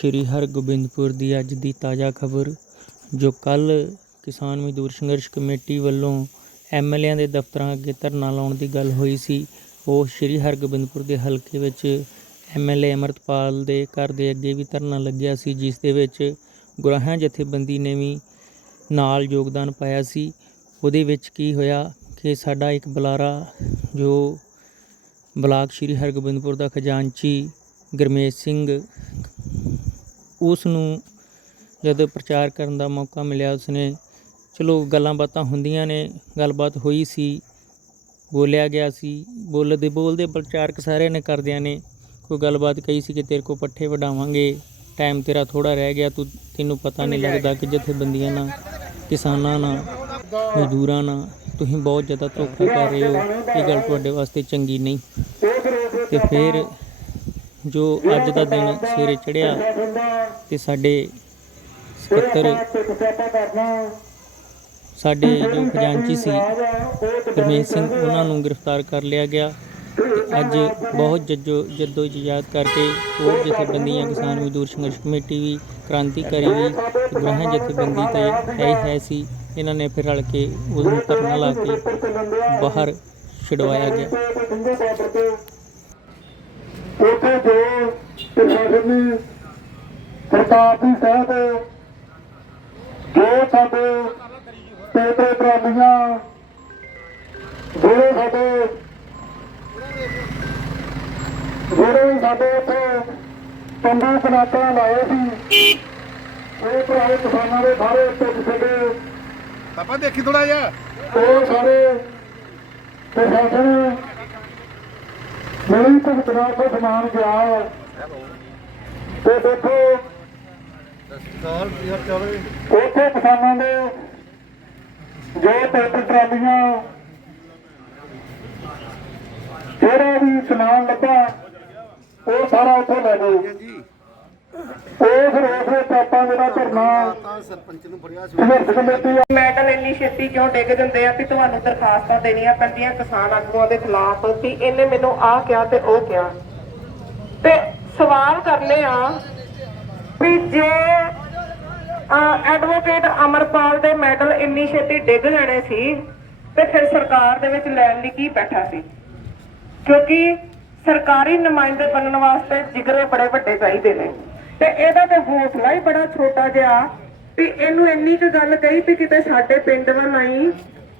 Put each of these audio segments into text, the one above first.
ਸ਼੍ਰੀ ਹਰਗੋਬਿੰਦਪੁਰ ਦੀ ਅੱਜ ਦੀ ਤਾਜ਼ਾ ਖਬਰ, ਜੋ ਕੱਲ ਕਿਸਾਨ ਮਜ਼ਦੂਰ ਸੰਘਰਸ਼ ਕਮੇਟੀ ਵੱਲੋਂ ਐਮਐਲਏਆਂ ਦੇ ਦਫ਼ਤਰਾਂ ਅੱਗੇ ਧਰਨਾ ਲਾਉਣ ਦੀ ਗੱਲ ਹੋਈ ਸੀ, ਉਹ ਸ਼੍ਰੀ ਹਰਗੋਬਿੰਦਪੁਰ ਦੇ ਹਲਕੇ ਵਿੱਚ ਐਮਐਲਏ ਅਮਰਤਪਾਲ ਦੇ ਘਰ ਦੇ ਅੱਗੇ ਵੀ ਧਰਨਾ ਲੱਗਿਆ ਸੀ, ਜਿਸ ਦੇ ਵਿੱਚ ਗੁਰਾਹਾਂ ਜਥੇਬੰਦੀ ਨੇ ਵੀ ਨਾਲ ਯੋਗਦਾਨ ਪਾਇਆ ਸੀ। ਉਹਦੇ ਵਿੱਚ ਕੀ ਹੋਇਆ ਕਿ ਸਾਡਾ ਇੱਕ ਬੁਲਾਰਾ, ਜੋ ਬਲਾਕ ਸ਼੍ਰੀ ਹਰਗੋਬਿੰਦਪੁਰ ਦਾ ਖਜ਼ਾਨਚੀ ਗਰਮੇਸ਼ ਸਿੰਘ ਉਸ ਨੂੰ ਜਦੋਂ ਪ੍ਰਚਾਰ ਕਰਨ ਦਾ ਮੌਕਾ ਮਿਲਿਆ ਉਸਨੇ ਚਲੋ ਗੱਲਾਂ ਬਾਤਾਂ ਹੁੰਦੀਆਂ ਨੇ ਗੱਲਬਾਤ ਹੋਈ ਸੀ ਬੋਲਿਆ ਗਿਆ ਸੀ ਬੋਲਦੇ ਬੋਲਦੇ ਪ੍ਰਚਾਰਕ ਸਾਰਿਆਂ ਨੇ ਕਰਦਿਆਂ ਨੇ ਕੋਈ ਗੱਲਬਾਤ ਕਹੀ ਸੀ ਕਿ ਤੇਰੇ ਕੋ ਪੱਠੇ ਵਡਾਵਾਂਗੇ ਟਾਈਮ ਤੇਰਾ ਥੋੜਾ ਰਹਿ ਗਿਆ ਤੂੰ ਤੈਨੂੰ ਪਤਾ ਨਹੀਂ ਲੱਗਦਾ ਕਿ ਜਥੇਬੰਦੀਆਂ ਨਾਲ ਕਿਸਾਨਾਂ ਨਾਲ ਮਜ਼ਦੂਰਾਂ ਨਾਲ ਤੁਸੀਂ ਬਹੁਤ ਜ਼ਿਆਦਾ ਧੋਖਾ ਕਰ ਰਹੇ ਹੋ ਇਹ ਗੱਲ ਤੁਹਾਡੇ ਵਾਸਤੇ ਚੰਗੀ ਨਹੀਂ। ਤੇ ਫਿਰ ਜੋ ਅੱਜ ਦਾ ਦਿਨ ਸਵੇਰੇ ਚੜਿਆ ਤੇ ਸਾਡੇ ਸਕੱਤਰ ਸਾਡੇ ਜੋ ਖਜ਼ਾਨਚੀ ਸੀ, ਪਰਮੇਸ਼ ਸਿੰਘ, ਉਹਨਾਂ ਨੂੰ ਗ੍ਰਿਫਤਾਰ ਕਰ ਲਿਆ ਗਿਆ। ਅੱਜ ਬਹੁਤ ਜੱਜੋ, ਜੱਦੋ ਜਹਿਦ ਕਰਕੇ ਹੋਰ ਜਥੇਬੰਦੀਆਂ, ਕਿਸਾਨ ਮਜ਼ਦੂਰ ਸੰਘਰਸ਼ ਕਮੇਟੀ ਵੀ, ਕ੍ਰਾਂਤੀਕਾਰੀ ਵੀ ਗ੍ਰਹਿ ਜਥੇਬੰਦੀ ਤੇ ਹੈ ਹੈ ਸੀ, ਇਹਨਾਂ ਨੇ ਫਿਰ ਰਲ ਕੇ ਉਸ ਨੂੰ ਧਰਨਾ ਲਾ ਕੇ ਬਾਹਰ ਛਡਵਾਇਆ ਗਿਆ। ਉੱਥੇ ਜੋ ਪ੍ਰਸ਼ਾਸਨ ਨੇ ਸਰਕਾਰ ਦੀ ਸਹਿਤ ਜੋ ਸਾਡੇ ਪੇਟੇ ਟਰਾਲੀਆਂ ਜਿਹੜੇ ਸਾਡੇ ਜਿਹੜੇ ਸਾਡੇ ਉੱਥੇ ਪੰਡਾ ਕਨਾਟਾਂ ਲਾਏ ਸੀ ਉਹ ਭਰਾਏ ਕਿਸਾਨਾਂ ਦੇ ਸਾਰੇ ਟੁੱਟ ਛੱਡੇ ਪਾਪਾ ਦੇਖੀ ਥੋੜਾ ਜਿਹਾ। ਉਹ ਸਾਰੇ ਪ੍ਰਸ਼ਾਸਨ ਮੇਰੀ ਭੁਗਤਣਾ ਤੋਂ ਸਮਾਨ ਗਿਆ ਤੇ ਦੇਖੋ ਉੱਥੇ ਕਿਸਾਨਾਂ ਦੇ ਜੋ ਟਰੈਕਟਰ ਟਰਾਲੀਆਂ, ਜਿਹੜਾ ਵੀ ਸਮਾਨ ਲੱਗਾ ਉਹ ਸਾਰਾ ਉੱਥੇ ਲੈ ਗਏ ਜੀ ਉਹ ਫਿਰ ਉਸੇ ਪਾਪਾਂ ਜਿਹੜਾ ਧਰਨਾ ਸਰਪੰਚ ਨੂੰ ਫੜਿਆ ਸੀ। ਮੈਡਲ ਇੰਨੀ ਛੇਤੀ ਕਿਉਂ ਡਿੱਗ ਦਿੰਦੇ ਆ ਵੀ ਤੁਹਾਨੂੰ ਦਰਖਾਸਤਾਂ ਦੇਣੀਆਂ ਪੈਂਦੀਆਂ ਕਿਸਾਨ ਆਗੂਆਂ ਦੇ ਖਿਲਾਫ ਵੀ ਇਹਨੇ ਮੈਨੂੰ ਆਹ ਕਿਹਾ ਤੇ ਉਹ ਕਿਹਾ। ਤੇ ਸਵਾਲ ਕਰਨੇ ਆ ਵੀ ਜੇ ਐਡਵੋਕੇਟ ਅਮਰਪਾਲ ਦੇ ਮੈਡਲ ਇੰਨੀ ਛੇਤੀ ਡਿੱਗ ਜਾਣੇ ਸੀ ਤੇ ਫਿਰ ਸਰਕਾਰ ਦੇ ਵਿੱਚ ਲੈਣ ਲਈ ਕੀ ਬੈਠਾ ਸੀ? ਕਿਉਂਕਿ ਸਰਕਾਰੀ ਨੁਮਾਇੰਦੇ ਬਣਨ ਵਾਸਤੇ ਜਿਗਰੇ ਬੜੇ ਵੱਡੇ ਚਾਹੀਦੇ ਨੇ। ਤੇ ਇਹਦਾ ਤੇ ਹੌਸਲਾ ਹੀ ਬੜਾ ਛੋਟਾ ਜਿਹਾ ਵੀ ਇਹਨੂੰ ਇੰਨੀ ਕੁ ਗੱਲ ਕਹੀ ਵੀ ਕਿਤੇ ਸਾਡੇ ਪਿੰਡ ਵੱਲ ਆਈ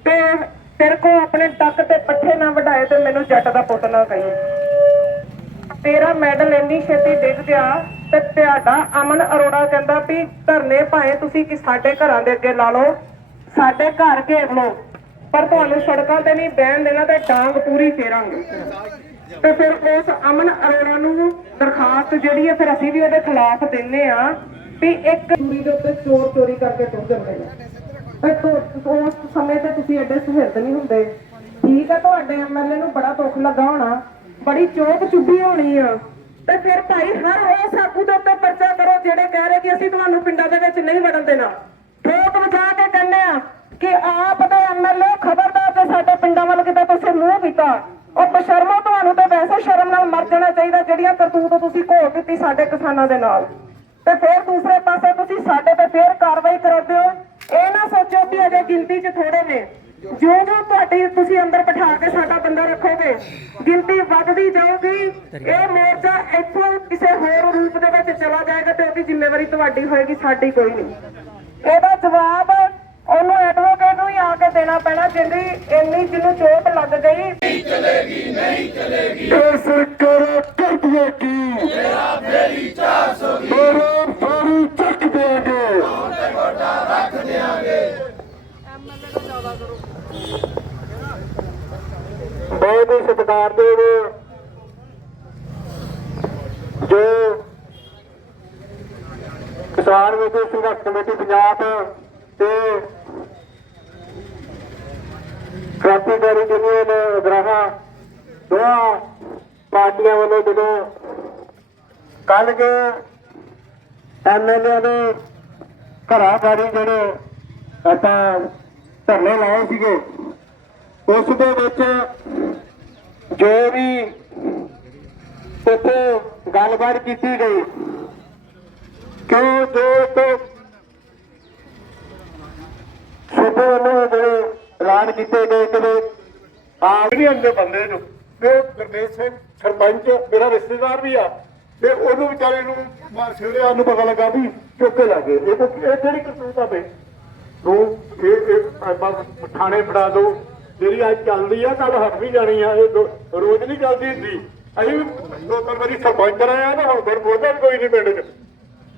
ਤੇ ਤੇਰੇ ਕੋ ਆਪਣੇ ਟੱਕ ਤੇ ਪੱਠੇ ਨਾ ਵਢਾਏ ਤੇ ਮੈਨੂੰ ਜੱਟ ਦਾ ਪੁੱਤ ਨਾ ਕਹੀ। ਤੇਰਾ ਮੈਡਲ ਇੰਨੀ ਛੇਤੀ ਡਿੱਗ ਗਿਆ ਤੇ ਤੁਹਾਡਾ ਅਮਨ ਅਰੋੜਾ ਕਹਿੰਦਾ ਵੀ ਧਰਨੇ ਭਾਏ ਤੁਸੀਂ ਕਿ ਸਾਡੇ ਘਰਾਂ ਦੇ ਅੱਗੇ ਲਾ ਲਓ, ਸਾਡੇ ਘਰ ਘੇਰ ਲਓ, ਪਰ ਤੁਹਾਨੂੰ ਸੜਕਾਂ ਤੇ ਨਹੀਂ ਬਹਿਣ ਦੇਣਾ ਤੇ ਡਾਂਗ ਪੂਰੀ ਫੇਰਾਂਗੇ। ਤੇ ਫਿਰ ਉਸ ਅਮਨ ਅਰੋੜਾ ਨੂੰ ਦਰਖਾਸਤ ਜਿਹੜੀ ਹੈ, ਫਿਰ ਅਸੀਂ ਵੀ ਉਹਦੇ ਖਿਲਾਫ ਦਿੰਨੇ ਆ ਵੀ ਇੱਕ ਦੂਰੀ ਦੇ ਉੱਤੇ ਚੋਰ ਚੋਰੀ ਕਰਕੇ ਤੁਰ ਜਾਂਦੇ ਨੇ। ਤੇ ਉਸ ਸਮੇਂ ਤੇ ਤੁਸੀਂ ਐਡੇ ਸੁਹਿਰਦ ਨਹੀਂ ਹੁੰਦੇ। ਠੀਕ ਆ, ਤੁਹਾਡੇ ਐਮਐਲਏ ਨੂੰ ਬੜਾ ਦੁੱਖ ਲੱਗਾ ਹੋਣਾ, ਬੜੀ ਚੋਕ ਚੁੱਭੀ ਹੋਣੀ ਆ। ਤੇ ਫਿਰ ਭਾਈ, ਹਰ ਉਸ ਆਗੂ ਦੇ ਉੱਤੇ ਪਰਚਾ ਕਰੋ, ਜਿਹੜੇ ਕਹਿ ਰਹੇ ਕਿ ਅਸੀਂ ਤੁਹਾਨੂੰ ਪਿੰਡਾਂ ਦੇ ਵਿੱਚ ਨਹੀਂ ਵੜਨ ਦੇਣਾ। ਠੋਕ ਵਜਾ ਕੇ ਕਹਿੰਦੇ ਆ ਕਿ ਆਪ ਦੇ ਐਮਐਲਏ ਖਬਰਦਾਰ ਤੇ ਸਾਡੇ ਪਿੰਡਾਂ ਵੱਲ ਕਿਤੇ ਤੁਸੀਂ ਮੂੰਹ ਕੀਤਾ। ਉਹ ਬਸ਼ਰਮੋ ਤੁਹਾਨੂੰ ਤਾਂ ਵੈਸੇ ਸ਼ਰਮ ਨਾਲ ਮਰ ਜਾਣਾ ਚਾਹੀਦਾ, ਜਿਹੜੀਆਂ ਕਰਤੂਤ ਤੁਸੀਂ ਘੋਲ ਦਿੱਤੀ ਸਾਡੇ ਕਿਸਾਨਾਂ ਦੇ ਨਾਲ। ਤੇ ਫਿਰ ਦੂਸਰੇ ਪਾਸੇ ਤੁਸੀਂ ਸਾਡੇ ਤੇ ਫੇਰ ਕਾਰਵਾਈ ਕਰਾਉਂਦੇ ਹੋ। ਇਹ ਨਾ ਸੋਚੋ ਕਿ ਅਜੇ ਗਿਣਤੀ 'ਚ ਥੋੜੇ ਨੇ। ਜੋ ਜੋ ਤੁਹਾਡੀ ਤੁਸੀਂ ਅੰਦਰ ਬਿਠਾ ਕੇ ਸਾਡਾ ਬੰਦਾ ਰੱਖੋਗੇ, ਗਿਣਤੀ ਵੱਧਦੀ ਜਾਊਗੀ। ਇਹ ਮੋਰਚਾ ਇੱਥੋਂ ਕਿਸੇ ਹੋਰ ਰੂਪ ਦੇ ਵਿੱਚ ਚਲਾ ਜਾਏਗਾ ਤੇ ਉਹਦੀ ਜ਼ਿੰਮੇਵਾਰੀ ਤੁਹਾਡੀ ਹੋਏਗੀ, ਸਾਡੀ ਕੋਈ ਨਹੀਂ। ਇਹਦਾ ਜਵਾਬ ਉਹਨੂੰ ਐਡਵੋਕੇਟ ਨੂੰ ਹੀ ਆ ਕੇ ਦੇਣਾ ਪੈਣਾ ਜਿੰਦੀ ਇੰਨੀ ਜਿਹਨੂੰ ਚੋਟ ਲੱਗ ਗਈ ਇਹ ਸਰਕਾਰ ਕਰਦੀਆਂ ਕੀ ਮੇਰਾ ਫੇਰੀ 400 ਦੀ ਮੇਰਾ ਫੇਰੀ ਚੱਕ ਦੇਗੇ ਬਹੁਤ ਹੀ ਸਤਿਕਾਰਯੋਗ ਜੋ ਕਿਸਾਨ ਮਜ਼ਦੂਰ ਸੰਘਰਸ਼ ਕਮੇਟੀ ਪੰਜਾਬ ਤੇ ਕ੍ਰਾਂਤੀਕਾਰੀ ਯੂਨੀਅਨ ਗ੍ਰਾਹਾਂ ਦੋਹਾਂ ਪਾਰਟੀਆਂ ਵੱਲੋਂ ਜਦੋਂ ਕੱਲ ਐਮਐਲਏ ਦੇ ਘਰਾਂ ਜਿਹੜੇ ਆਪਾਂ ਧਰਨੇ ਲਾਏ ਸੀਗੇ, ਉਸ ਦੇ ਵਿੱਚ ਜੋ ਵੀ ਉੱਥੇ ਗੱਲਬਾਤ ਕੀਤੀ ਗਈ ਕਿਉਂ ਜੋ ਇੱਕ ਸੂਬੇ ਵੱਲੋਂ ਜਿਹੜੇ ਐਲਾਨ ਕੀਤੇ ਗਏ ਕਿ ਆਪ ਨਹੀਂ ਅੰਦੇ ਬੰਦੇ ਨੂੰ ਤੇ ਗੁਰਮੇਸ਼ ਸਿੰਘ ਸਰਪੰਚ, ਮੇਰਾ ਰਿਸ਼ਤੇਦਾਰ ਵੀ ਆ। ਤੇ ਉਹਨੂੰ ਵਿਚਾਰੇ ਨੂੰ ਮਾਰਸ਼ੇਰਿਆਂ ਨੂੰ ਪਤਾ ਲੱਗਾ ਵੀ ਚੁੱਕ ਕੇ ਲੱਗੇ ਇਹ ਤਾਂ ਇਹ ਕਿਹੜੀ ਕਰਤੂਤ ਆ ਬਈ ਤੂੰ ਇਹ ਇਹ ਥਾਣੇ ਫੜਾ ਦੋ। ਜਿਹੜੀ ਅੱਜ ਚੱਲਦੀ ਆ ਕੱਲ ਹਟ ਵੀ ਜਾਣੀ ਆ। ਇਹ ਦੋ- ਰੋਜ਼ ਨਹੀਂ ਚੱਲਦੀ ਹੁੰਦੀ। ਅਸੀਂ ਦੋ ਤਿੰਨ ਵਾਰੀ ਸਰਪੰਚ ਰਹੇ ਆ ਨਾ ਹੁਣ ਫਿਰ ਬੋਲਦਾ ਕੋਈ ਨਹੀਂ ਪਿੰਡ 'ਚ।